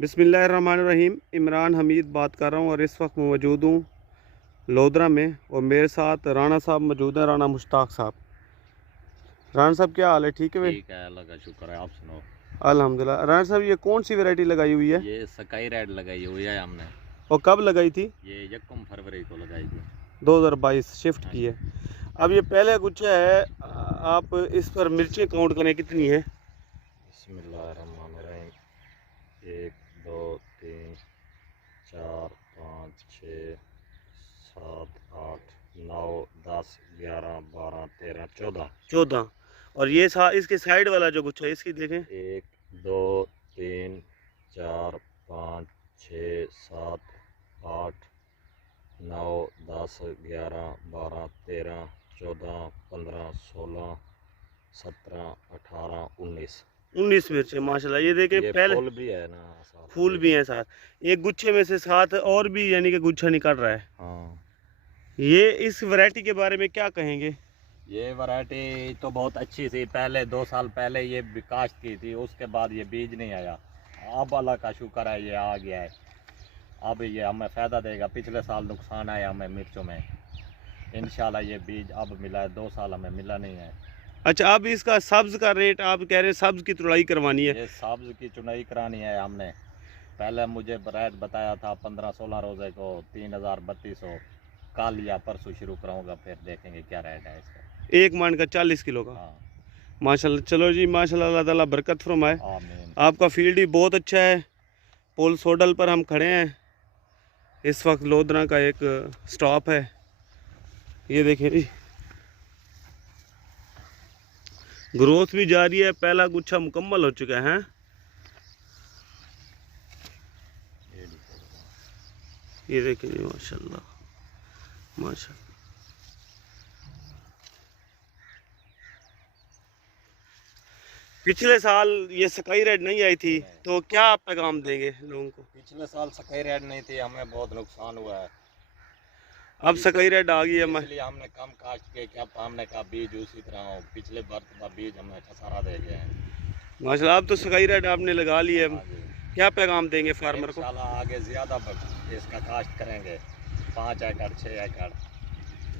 बिस्मिल्लाहिर्रहमानिर्रहीम। इमरान हमीद बात कर रहा हूँ और इस वक्त मौजूद हूँ लोधरा में और मेरे साथ राणा साहब मौजूद हैं, राणा मुश्ताक साहब। राणा साहब क्या हाल है? ठीक है भाई? ठीक है, अल्लाह का शुक्र है। आप सुनो। अल्हम्दुलिल्लाह। राणा साहब ये कौन सी वैरायटी लगाई हुई है? ये स्काई रेड लगाई हुई है हमने। और कब लगाई थी? ये 1 फरवरी को लगाई थी। 2022 शिफ्ट हाँ की जी। है। अब ये पहले गुच्छा है, आप इस पर मिर्चें काउंट करें कितनी है? बिस्मिल्लाहिर्रहमानिर्रहीम। 1 2 3 4 5 6 7 8 9 10 11 12 13 14। और ये इसके साइड वाला जो गुच्छा है इसकी देखें। 1 2 3 4 5 6 7 8 9 10 11 12 13 14 15 16 17 18 19 मिर्चें माशाल्लाह। ये देखें, ये पहले फूल भी है ना, साथ फूल भी हैं साथ। एक गुच्छे में से साथ और भी यानी कि गुच्छा निकल रहा है। हाँ। ये इस वैरायटी के बारे में क्या कहेंगे? ये वैरायटी तो बहुत अच्छी थी। पहले 2 साल पहले ये काश्त की थी, उसके बाद ये बीज नहीं आया। अब अल्लाह का शुक्र है ये आ गया है। अब ये हमें फ़ायदा देगा। पिछले साल नुकसान आया हमें मिर्चों में। इंशाल्लाह ये बीज अब मिला है, 2 साल हमें मिला नहीं है। अच्छा, अब इसका सब्ज का रेट आप कह रहे हैं, सब्ज की तुड़ाई करवानी है? ये सब्ज की चुनाई करानी है हमने। पहले मुझे रेट बताया था 15-16 रोज़े को 3000-3200। कल या परसों शुरू कराऊंगा, फिर देखेंगे क्या रेट है इसका। एक मन का 40 किलो का? हाँ। माशाल्लाह। चलो जी, माशाल्लाह, अल्लाह ताला बरकत फरमाए। आमीन। आपका फील्ड भी बहुत अच्छा है। पुल सोडल पर हम खड़े हैं इस वक्त। लोधरा का एक स्टॉप है, ये देखें जी। ग्रोथ भी जारी है, पहला गुच्छा मुकम्मल हो चुका है। ये देखें जी, माशाल्लाह माशाल्लाह। पिछले साल ये स्काई रेड नहीं आई थी, तो क्या आप पैगाम देंगे लोगों को? पिछले साल स्काई रेड नहीं थी, हमें बहुत नुकसान हुआ है। अब स्काई रेड आ गई है। इसलिए हमने कम काश्त किया। क्या हमने कहा बीज उसी तरह हो। पिछले वर्ष का बीज हमें खसारा दे गया है। माशाल्लाह, अब तो स्काई रेड आपने लगा ली है। हाँ जी। क्या पैगाम देंगे फार्मर को? इंशाल्लाह आगे ज़्यादा इसका काश्त करेंगे। 5 एकड़ 6 एकड़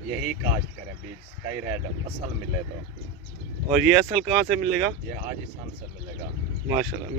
यही काश्त करें। बीज स्काई रेड असल मिले तो। और ये असल कहाँ से मिलेगा? ये हाजी सन से मिलेगा। माशाल्लाह।